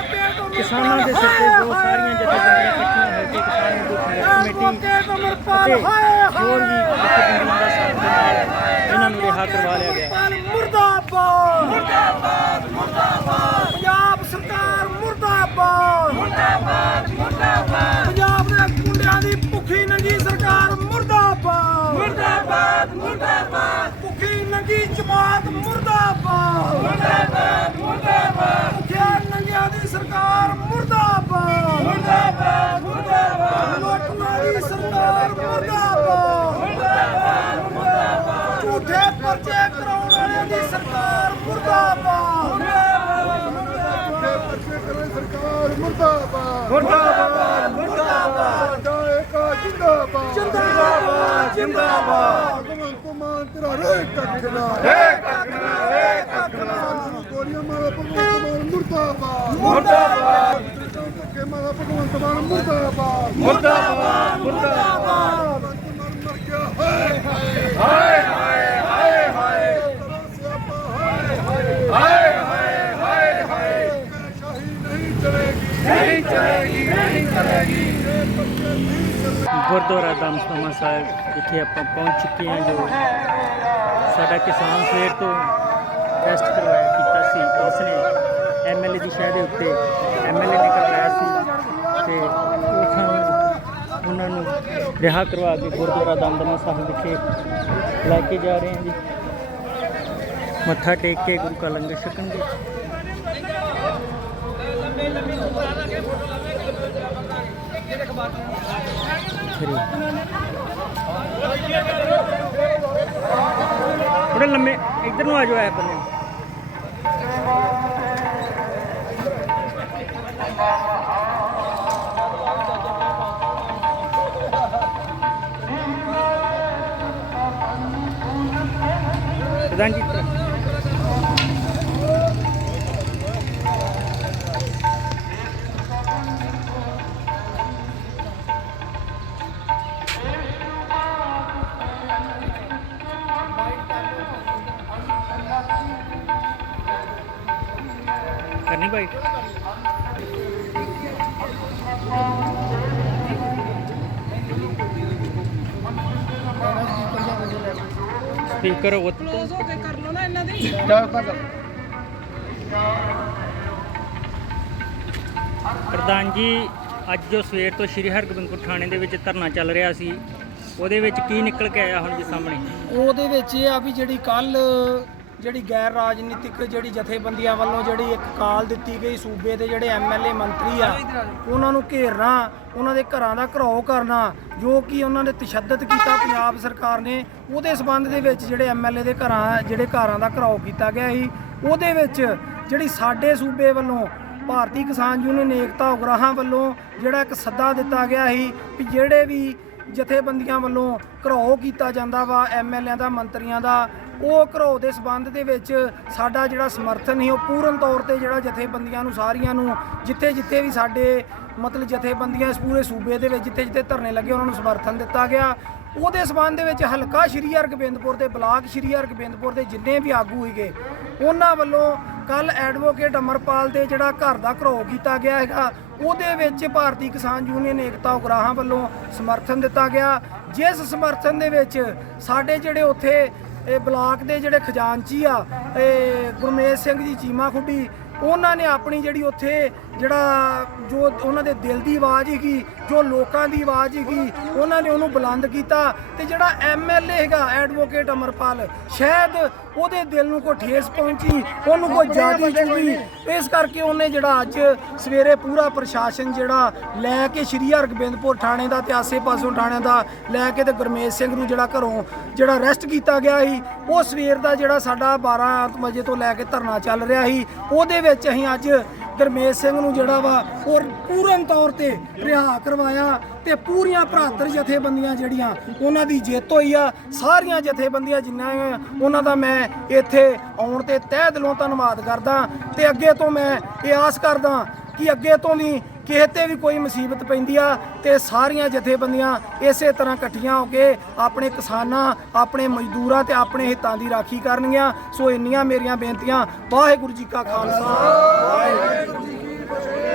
ਕਿਸਾਨਾਂ ਦੇ ਸਿਰ ਤੇ ਜੋ ਸਾਰੀਆਂ ਜਥੇਬੰਦੀਆਂ ਇਕੱਠੀਆਂ ਹੋ ਕੇ ਕਿਸਾਨ ਸੰਘਰਸ਼ ਕਮੇਟੀ ਅਤੇ ਹੋਰ ਵੀ ਜਥੇਬੰਦੀਆਂ ਦਾ ਨੰਗੀ ਜਮਾਤ ਮੁਰਦਾਬਾਦ। ਮੁਰਦਾਬਾਦ ਮੁਰਦਾਬਾਦ। ਭੁੱਖਿਆ ਨੰਗਿਆਂ ਦੀ ਸਰਕਾਰ ਮੁਰਦਾਬਾਦ। ਮੁਰਦਾਬਾਦ ਮੁਰਦਾਬਾਦ। ਲੋਟੂਆਂ ਦੀ ਸਰਕਾਰ ਮੁਰਦਾਬਾਦ। ਮੁਰਦਾਬਾਦ ਮੁਰਦਾਬਾਦ। ਝੂਠੇ ਪਰਚੇ ਕਰਾਉਣ ਵਾਲਿਆਂ ਦੀ ਸਰਕਾਰ ਮੁਰਦਾਬਾਦ। ਸਰਕਾਰ ਮੁਰਦਾਬਾਦ। ਮੁਰਦਾਬਾਦ ਮੁਰਦਾਬਾਦ। ਸਾਡਾ ਏਕਾ ਜਿੰਦਾਬਾਦ ਜਿੰਦਾਬਾਦ। ਜਿੰਦਾਬਾਦ। ਤੇਰਾ ਰੇ ਕੱਖ ਨਾ ਏ ਕੱਖ ਨਾ ਏ ਕੱਖ ਨਾ ਗੋਲੀਆਂ ਮਾਰਾ ਭਗਵੰਤ ਮਾਨ ਮੁਰਦਾਬਾਦ। ਮੁਰਦਾਬਾਦ। ਧੱਕੇ ਮਾਰਾ ਭਗਵੰਤ ਮਾਨ ਮੁਰਦਾਬਾਦ। ਮੁਰਦਾਬਾਦ ਮੁਰਦਾਬਾਦ। ਮਾਨ ਮਰ ਗਿਆ ਹਾਏ ਹਾਏ ਹਾਏ ਹਾਏ ਹਾਏ। ਹਾਏ ਹਾਏ ਹਾਏ ਹਾਏ ਹਾਏ ਸ਼ਾਹੀ ਨਹੀਂ ਚਲੇਗੀ ਨਹੀਂ ਚਲੇਗੀ ਨਹੀਂ ਚਲੇਗੀ ਗੁਰਦੁਆਰਾ ਦਮਦਮਾ ਸਾਹਿਬ, ਜਿੱਥੇ ਆਪਾਂ ਪਹੁੰਚ ਚੁੱਕੇ ਹਾਂ ਜੋ ਸਾਡਾ ਕਿਸਾਨ ਸਵੇਰ ਤੋਂ ਟੈਸਟ ਕਰਵਾਇਆ, ਕੀਤਾ ਸੀ। ਉਸ ਨੇ ਐਮਐਲਏ ਦੀ ਸ਼ਹਿ ਦੇ ਉੱਤੇ ਐਮਐਲਏ ਨੇ ਕਰਵਾਇਆ ਸੀ ਤੇ ਉਹ ਸਾਨੂੰ ਉਹਨਾਂ ਨੂੰ ਰਿਹਾ ਕਰਵਾ ਕੇ ਗੁਰਦੁਆਰਾ ਦਮਦਮਾ ਸਾਹਿਬ ਵਿਖੇ ਲੈ ਕੇ ਜਾ ਰਹੇ ਹਾਂ ਜੀ। ਮੱਥਾ ਟੇਕ ਕੇ ਗੁਰੂ ਕਾ ਲੰਗਰ ਛਕਣਗੇ। ਥੋੜੇ ਲੰਮੇ ਇੱਧਰ ਨੂੰ ਆ ਜਾਓ ਐ ਬੰਨੇ ਪ੍ਰਧਾਨ ਜੀ ਕਰਨੀ ਭਾਈ? ਸਪੀਕਰ ਉਹ ਪ੍ਰਧਾਨ ਜੀ ਅੱਜ ਜੋ ਸਵੇਰ ਤੋਂ ਸ਼੍ਰੀ ਹਰਗੋਬਿੰਦਪੁਰ ਥਾਣੇ ਦੇ ਵਿੱਚ ਧਰਨਾ ਚੱਲ ਰਿਹਾ ਸੀ। ਉਹਦੇ ਵਿੱਚ ਕੀ ਨਿਕਲ ਕੇ ਆਇਆ ਹੁਣ ਜੀ ਸਾਹਮਣੇ? ਉਹਦੇ ਵਿੱਚ ਇਹ ਆ ਵੀ ਜਿਹੜੀ ਕੱਲ ਜਿਹੜੀ ਗੈਰ ਰਾਜਨੀਤਿਕ ਜਿਹੜੀ ਜਥੇਬੰਦੀਆਂ ਵੱਲੋਂ ਜਿਹੜੀ ਇੱਕ ਕਾਲ ਦਿੱਤੀ ਗਈ ਸੂਬੇ ਦੇ ਜਿਹੜੇ ਐਮਐਲਏ ਮੰਤਰੀ ਆ, ਉਹਨਾਂ ਨੂੰ ਘੇਰਨਾ, ਉਹਨਾਂ ਦੇ ਘਰਾਂ ਦਾ ਘਰਾਓ ਕਰਨਾ, ਜੋ ਕਿ ਉਹਨਾਂ ਨੇ ਤਸ਼ੱਦਦ ਕੀਤਾ ਪੰਜਾਬ ਸਰਕਾਰ ਨੇ, ਉਹਦੇ ਸਬੰਧ ਦੇ ਵਿੱਚ ਜਿਹੜੇ ਐਮਐਲਏ ਦੇ ਘਰਾਂ, ਜਿਹੜੇ ਘਰਾਂ ਦਾ ਘਰਾਓ ਕੀਤਾ ਗਿਆ ਸੀ, ਉਹਦੇ ਵਿੱਚ ਜਿਹੜੀ ਸਾਡੇ ਸੂਬੇ ਵੱਲੋਂ ਭਾਰਤੀ ਕਿਸਾਨ ਯੂਨੀਅਨ ਏਕਤਾ ਉਗਰਾਹਾਂ ਵੱਲੋਂ ਜਿਹੜਾ ਇੱਕ ਸੱਦਾ ਦਿੱਤਾ ਗਿਆ ਸੀ ਵੀ ਜਿਹੜੇ ਵੀ ਜਥੇਬੰਦੀਆਂ ਵੱਲੋਂ ਘਰਾਓ ਕੀਤਾ ਜਾਂਦਾ ਵਾ ਐਮਐਲਏ ਦਾ, ਮੰਤਰੀਆਂ ਦਾ ਉਹ ਘਰੋ ਦੇ ਸਬੰਧ ਦੇ ਵਿੱਚ ਸਾਡਾ ਜਿਹੜਾ ਸਮਰਥਨ ਸੀ, ਉਹ ਪੂਰਨ ਤੌਰ ਤੇ ਜਿਹੜਾ ਜਥੇਬੰਦੀਆਂ ਨੂੰ, ਸਾਰੀਆਂ ਨੂੰ ਜਿੱਥੇ ਜਿੱਥੇ ਵੀ ਸਾਡੇ ਮਤਲਬ ਜਥੇਬੰਦੀਆਂ ਇਸ ਪੂਰੇ ਸੂਬੇ ਦੇ ਵਿੱਚ ਜਿੱਥੇ ਜਿੱਥੇ ਧਰਨੇ ਲੱਗੇ, ਉਹਨਾਂ ਨੂੰ ਸਮਰਥਨ ਦਿੱਤਾ ਗਿਆ। ਉਹਦੇ ਸਬੰਧ ਦੇ ਵਿੱਚ ਹਲਕਾ ਸ਼੍ਰੀ ਹਰਗੋਬਿੰਦਪੁਰ ਦੇ ਬਲਾਕ ਸ਼੍ਰੀ ਹਰਗੋਬਿੰਦਪੁਰ ਦੇ ਜਿੰਨੇ ਵੀ ਆਗੂ ਸੀਗੇ, ਉਹਨਾਂ ਵੱਲੋਂ ਕੱਲ ਐਡਵੋਕੇਟ ਅਮਰਪਾਲ ਦੇ ਜਿਹੜਾ ਘਰ ਦਾ ਘਰੋ ਕੀਤਾ ਗਿਆ ਹੈਗਾ, ਉਹਦੇ ਵਿੱਚ ਭਾਰਤੀ ਕਿਸਾਨ ਯੂਨੀਅਨ ਏਕਤਾ ਉਗਰਾਹਾਂ ਵੱਲੋਂ ਸਮਰਥਨ ਦਿੱਤਾ ਗਿਆ। ਜਿਸ ਸਮਰਥਨ ਦੇ ਵਿੱਚ ਸਾਡੇ ਜਿਹੜੇ ਉੱਥੇ ਇਹ ਬਲਾਕ ਦੇ ਜਿਹੜੇ ਖਜ਼ਾਨਚੀ ਆ, ਇਹ ਗੁਰਮੇਜ ਸਿੰਘ ਜੀ ਚੀਮਾ ਖੁੱਡੀ, ਉਹਨਾਂ ਨੇ ਆਪਣੀ ਜਿਹੜੀ ਉੱਥੇ ਜਿਹੜਾ ਜੋ ਉਹਨਾਂ ਦੇ ਦਿਲ ਦੀ ਆਵਾਜ਼ ਸੀਗੀ ਜੋ ਲੋਕਾਂ ਦੀ ਆਵਾਜ਼ ਸੀਗੀ ਉਹਨਾਂ ਨੇ ਉਹਨੂੰ ਬੁਲੰਦ ਕੀਤਾ ਤੇ ਜਿਹੜਾ ਐਮਐਲਏ ਹੈਗਾ ਐਡਵੋਕੇਟ ਅਮਰਪਾਲ ਸ਼ਾਇਦ ਉਹਦੇ ਦਿਲ ਨੂੰ ਕੋਈ ਠੇਸ ਪਹੁੰਚੀ ਉਹਨੂੰ ਕੋਈ ਜ਼ਿਆਦੀ ਚੁਭੀ ਇਸ ਕਰਕੇ ਉਹਨੇ ਜਿਹੜਾ ਅੱਜ ਸਵੇਰੇ ਪੂਰਾ ਪ੍ਰਸ਼ਾਸਨ ਜਿਹੜਾ ਲੈ ਕੇ ਸ਼੍ਰੀ ਹਰਗੋਬਿੰਦਪੁਰ ਥਾਣੇ ਦਾ ਤੇ ਆਸੇ-ਪਾਸੋਂ ਥਾਣਿਆਂ ਦਾ ਲੈ ਕੇ ਤੇ ਗੁਰਮੇਜ ਸਿੰਘ ਨੂੰ ਜਿਹੜਾ ਘਰੋਂ ਜਿਹੜਾ ਅਰੈਸਟ ਕੀਤਾ ਗਿਆ ਸੀ ਉਹ ਸਵੇਰ ਦਾ ਜਿਹੜਾ ਸਾਡਾ 12 ਵਜੇ ਤੋਂ ਲੈ ਕੇ ਧਰਨਾ ਚੱਲ ਰਿਹਾ ਸੀ ਉਹਦੇ ਵਿੱਚ ਅਸੀਂ ਅੱਜ ਗੁਰਮੇਜ ਸਿੰਘ ਨੂੰ ਜਿਹੜਾ ਵਾ ਉਹ ਪੂਰਨ ਤੌਰ ਤੇ ਰਿਹਾ ਕਰਵਾਇਆ ਤੇ ਪੂਰੀਆਂ ਭਰਾਤਰ ਜਥੇਬੰਦੀਆਂ ਜਿਹੜੀਆਂ ਉਹਨਾਂ ਦੀ ਜਿੱਤ ਹੋਈ ਆ। ਸਾਰੀਆਂ ਜਥੇਬੰਦੀਆਂ ਜਿੰਨਾ ਉਹਨਾਂ ਦਾ ਮੈਂ ਇੱਥੇ ਆਉਣ ਤੇ ਤਹਿ ਦਿਲੋਂ ਧੰਨਵਾਦ ਕਰਦਾ ਤੇ ਅੱਗੇ ਤੋਂ ਮੈਂ ਇਹ ਆਸ ਕਰਦਾ ਕਿ ਅੱਗੇ ਤੋਂ ਵੀ ਕਿਸੇ ਤੇ ਵੀ ਕੋਈ ਮੁਸੀਬਤ ਪੈਂਦੀ ਆ ਤੇ ਸਾਰੀਆਂ ਜਥੇਬੰਦੀਆਂ ਇਸੇ ਤਰ੍ਹਾਂ ਇਕੱਠੀਆਂ ਹੋ ਕੇ ਆਪਣੇ ਕਿਸਾਨਾਂ ਆਪਣੇ ਮਜ਼ਦੂਰਾਂ ਤੇ ਆਪਣੇ ਹਿੱਤਾਂ ਦੀ ਰਾਖੀ ਕਰਨਗੀਆਂ। ਸੋ ਇੰਨੀਆਂ ਮੇਰੀਆਂ ਬੇਨਤੀਆਂ। ਵਾਹਿਗੁਰੂ ਜੀ ਕਾ ਖਾਲਸਾ। ਵਾਹਿਗੁਰੂ ਜੀ ਕੀ ਫਤਿਹ।